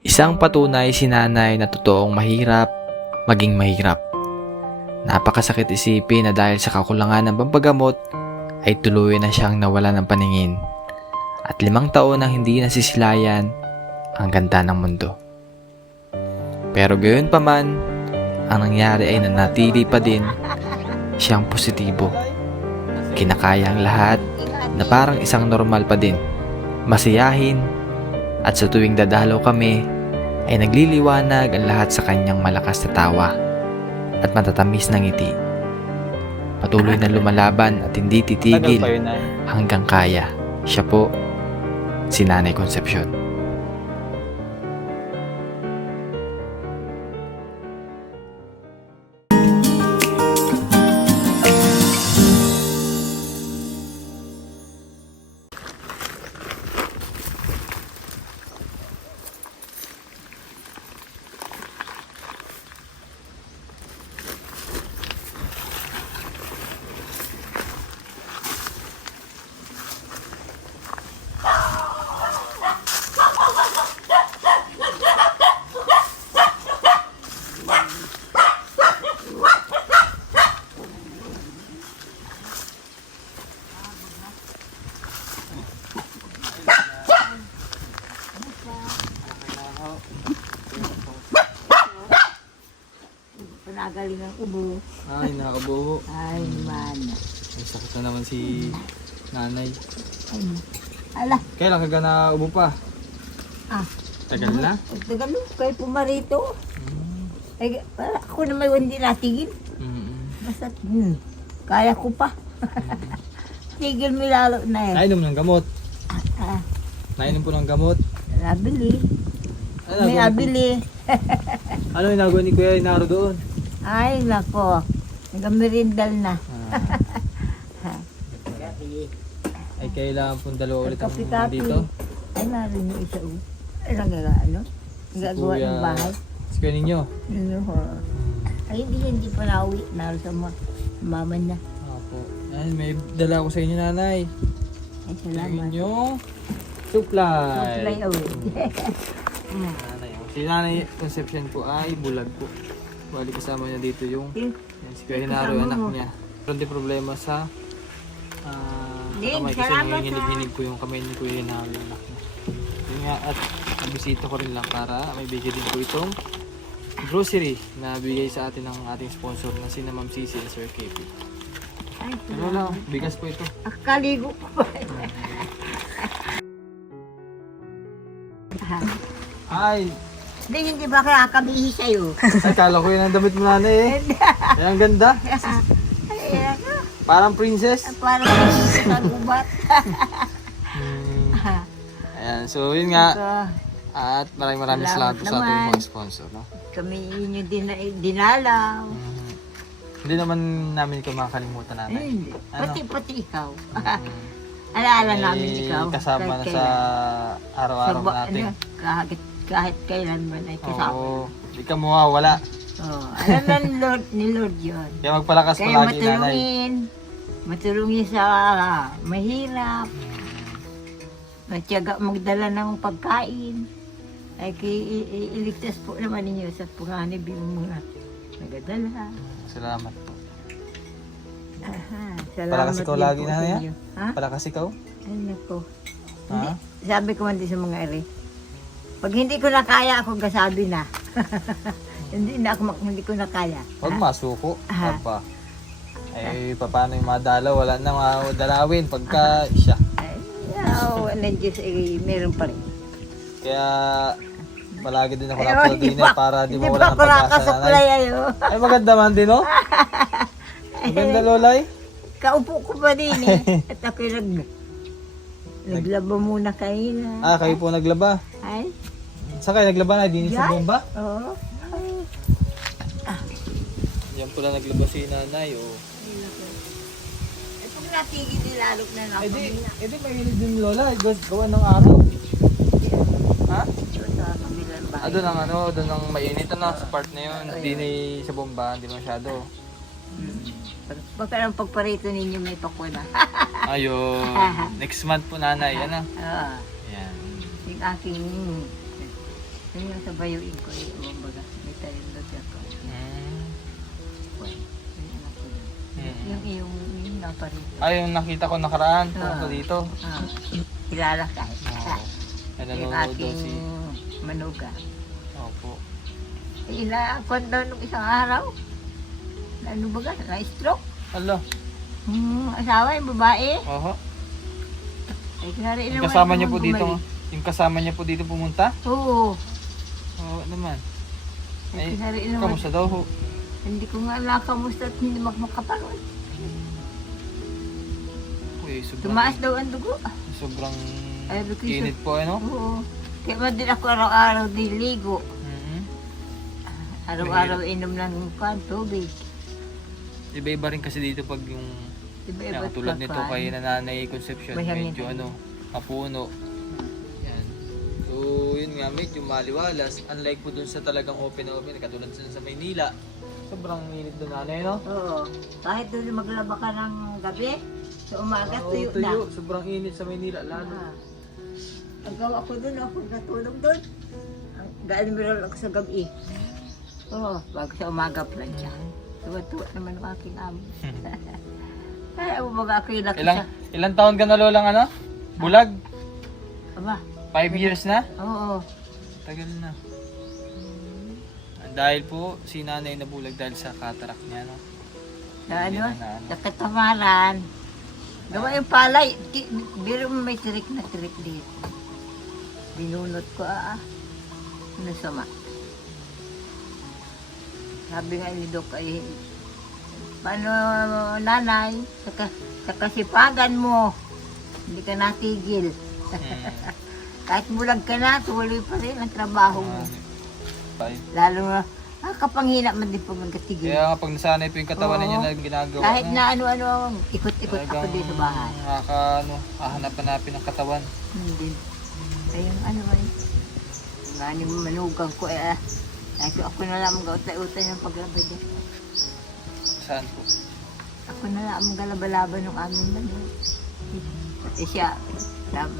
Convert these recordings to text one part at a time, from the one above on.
Isang patunay si nanay na totoong mahirap maging mahirap. Napakasakit isipin na dahil sa kakulangan ng pampagamot ay tuluyan na siyang nawala ng paningin at 5 taon nang hindi nasisilayan ang ganda ng mundo. Pero gayon pa man, ang nangyari ay nanatili pa din siyang positibo. Kinakaya ang lahat na parang isang normal pa din. Masiyahin at sa tuwing dadalaw kami ay nagliliwanag ang lahat sa kanyang malakas na tawa at matatamis na ngiti. Patuloy na lumalaban at hindi titigil hanggang kaya. Siya po, si Nanay Concepcion. Nagaling ang ubo. Ay, nakabuho. Ay, man. May sakit na naman si nanay. Ay, ala. Kailan ka na ubo pa? Ah. Tagal na? Tagal mo. Kayo pumarito. Ay, para ako naman hindi natigil. Basta, kaya ko pa. Tigil mo lalo na eh. Nainom ng gamot. Ah, Nainom po ng gamot. nabili. Ano May abili. Ano yung nagawa ni Kuya Inaro doon? Ay, nako. Nagamerindal na. Ay, kailangan pong dalawa ulit ang Kapi-kapi. dito. Ay, narin yung isa. Ay, ano? Nagagawa Kuya- ng bahay. Si Kuya ninyo. Ay, hindi pa nauwi. Naroon sa mama niya. Opo. Ay, may dala ko sa inyo, nanay. Ay, Sa salamat. inyong supply. Supply away. Nanay. Si Nanay Concepcion po ay bulag po. Bali kasama niya dito yung yan, si Kuya Inaro, yung anak niya. Meron din problema sa kamay kasi salamat, nanginginig-hinig po yung kamay ni Kuya Inaro, yung anak niya. Yun nga, at nabisita ko rin lang para may bigay din po itong grocery na bigay sa atin ng ating sponsor na sina Ma'am Cici and Sir KP. Ay, Ano lang, bigas po ito. akaligo ko ba? Ay, Hindi ba kaya kabihi sa'yo? ay kala ko yun ang damit mo, nanay eh. Ay, ang ganda. Ay, ako. Parang princess. Parang nagubat. Ayan, so yun nga. At maraming salamat po sa ating mga sponsor. No? Kami inyo dinalaw. Hindi naman namin ikaw makakalimutan natin. Hindi. Ano? Pati ikaw. Alaala namin ikaw. Kasama na Kahit sa kailan. araw-araw Sa natin. kahit kailan man ay kasama. Oo, hindi ka mawawala. Alam na ni Lord yun. Kaya magpalakas Kaya palagi, nanay. matulungin sa mahirap. Matyaga magdala ng pagkain. Ay iligtas po naman ninyo sa panganib yung mga nagadala. Salamat po. Salamat Palakas ikaw din lagi, po sa nanay, inyo. Ha? Palakas ikaw? Ay, nako. Ha? Sabi ko man din sa mga ere, pag hindi ko na kaya, ako gasabi na. Hindi ko na kaya. Huwag masuko. Ah. Aba. Eh, paano yung mga dalaw? Wala na mga dalawin pagka siya. Ay, ng Diyos, meron pa rin. Kaya palagi din ako Ay, na-upload hindi din pa- para di Hindi mawala pa ng ako pag-asa, nakasupply nanay. ayo. Ay, maganda man din, oh. Maganda, lolay. Kaupo ko pa din eh. At ako'y naglaba muna kayo na. Ah, kayo po naglaba. Ay, Saan kayo naglaba na? Dinis sa Yan. bomba? oo. Yan pala naglaba si nanay, oh. Eh, pag natigil nilalog na nakamina. Edi mahilig din lola, gawa ng araw. Ha? Sa kabilang bahay. Doon ang doon ang mainit sa part na yun. Hindi na sa bomba, hindi masyado. Baka ang pagparito ninyo may pakwa na. Ayun. Next month po nanay, yan ah. Oo. Yan. Yung aking Yung sa bayuin ko, yung baga, may tayo doon siya ko. Yung anak ko yun. Yung naparito. Ay, yung nakita ko nakaraan, pumunta dito. Kilala ka. Ay, Yung nanonood daw aking si... manuga. Opo. Inaakon daw nung isang araw. Ano baga, na-stroke. Alo. Asawa, yung babae. Oho. Ay, kinari Yung naman kasama niya po naman dito, bumalik. yung kasama niya po dito pumunta? Oo. Oo naman. Ay, Kinari naman. kamusta daw ho? Hindi ko nga nakamusta at hindi makaparoon. Uy, Tumaas daw ang dugo. sobrang Ay, because init po, ano? Oo. Kaya man din ako araw-araw diligo. Araw-araw inom ng tubig. Iba-iba rin kasi dito pag yung Iba-iba tulad nito pagkain. kay Nanay Concepcion, May hangin. medyo mapuno. Yan. So, yun nga, medyo maliwalas. Unlike po dun sa talagang open na open, katulad sa Maynila, sobrang init doon, nanay, no? Oo. Kahit doon maglaba ka ng gabi, sa umaga, Oo, tuyo na. Sobrang init sa Maynila, lalo. Ang gawa ko doon, ako natulog doon. Ga-admiral ako sa gabi. Oo, bago sa umaga pa lang siya. Tuwa-tuwa naman ang aking amo. Kaya mo baga ako yung laki sa... Ilang taon ka na lolang ano? Bulag? Aba, 5 years na? oo. Tagal na. Dahil po, si nanay nabulag dahil sa cataract niya, no? Na Hindi ano, na. sa katamaran. Gawa yung palay. Biro mo may tirik na tirik dito. Binunot ko Ano sama? Sabi nga ni Doc ay, paano nanay, sa kasipagan mo, hindi ka natigil. Kahit bulag ka na, tuloy pa rin ang trabaho mo. Lalo na, kapanghina man din po magkatigil. Kaya nga pag nasanay po yung katawan Oo. ninyo na ginagawa Kahit no? na ano-ano, ikot-ikot ako dito sa bahay. Hahanap-hanapin ang katawan. Hindi. Ayun, ano ba yun? Ngani manugang ko ay ako na lang mag-utay-utay ng paglabay din. Saan po? Ako na lang mag-galaba-laban ng aming bano. Pati siya,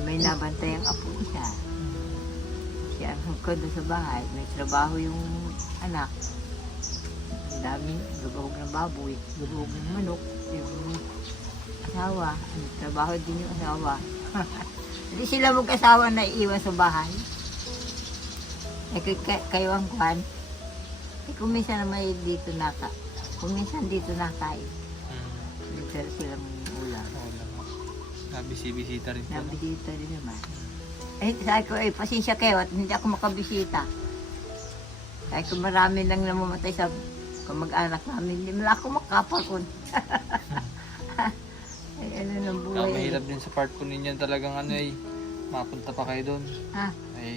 may nabantay ang apo siya. Siya ang kondo sa bahay. May trabaho yung anak. Ang dami, gagawag ng baboy, gagawag ng manok, yung asawa. May trabaho din yung asawa. Hindi sila mag-asawa na iiwan sa bahay. Kayo ang kwan. Kung minsan na may dito naka. Kung minsan dito nakain. Nagdala silang ulam. Nabisi-bisita rin po. Nabisita rin naman. Sabi ko, pasensya kayo at hindi ako makabisita. Sabi ko, marami lang namamatay sa kamag-anak namin. Hindi mo lang ako makaparoon. Ay, ano ng buhay. Mahirap din sa part po ninyo talagang mapunta pa kayo doon. Ay,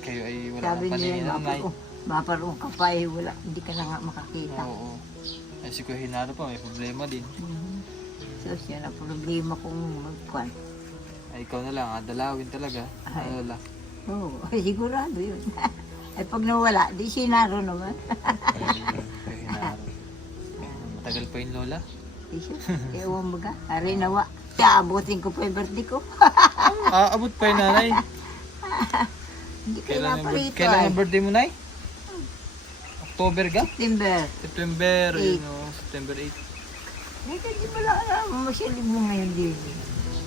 kayo ay wala Sabi ng paningin niya, nanay. maparoon ka pa wala. Hindi ka na nga makakita. Oo. Ay, si Kuya Hinaro pa, may problema din. So, siya na problema kung magkwan. Ay, ikaw na lang, dalawin talaga. Ay. Alala. Oo, sigurado yun. Ay, pag nawala, di sinaro naman. Kuya Hinaro. Matagal pa yung lola. Di siya, ewan mo ka. Ari nawa. Kaya abutin ko pa yung birthday ko. Abot pa yung nanay. Hindi kayo naparito Kailan ay. ang birthday mo, nay? October ka? September. September, Eight. September 8. Hindi mo lang alam. Masyalib mo ngayon din.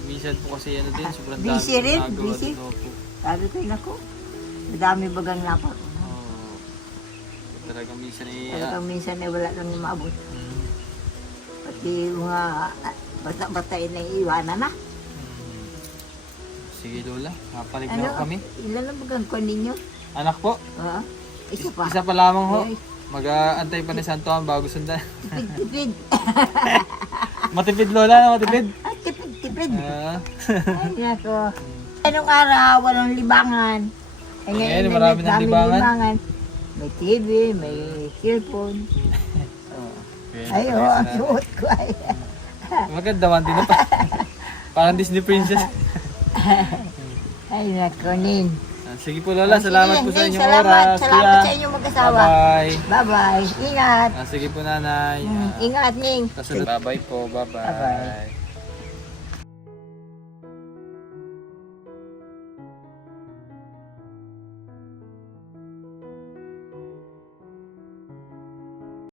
Minsan po kasi sobrang dami. Busy rin, ginagawa busy. din, opo. Sabi ko yun ako. Madami bagang napar. Oo. Talagang minsan Talagang minsan ay wala lang maabot. Pati mga bata-batain na iiwanan na. Sige lola, kapalig Ano, na ako kami. ilan lang bagang kuwan ninyo? Anak po, Oo. Isa pa. isa pa lamang ho. Ay, Mag-aantay pa ni Santo ang bago sundan. tipid-tipid. Matipid lola, matipid. Tipid-tipid. Ah. Ay, nako. Anong araw, walang libangan. Ay, Ngayon, marami ng libangan. May TV, may cellphone. Ay, oo, ang suot ko ay. Maganda man din na pa. Parang Disney princess. Ay, nako, Nin. Sige po lola, salamat po sa inyong Salamat, oras. salamat sa inyong mag-asawa. Bye-bye. Bye-bye. Ingat. Sige po nanay. Ingat, Ning. Bye-bye po, bye-bye. Bye-bye.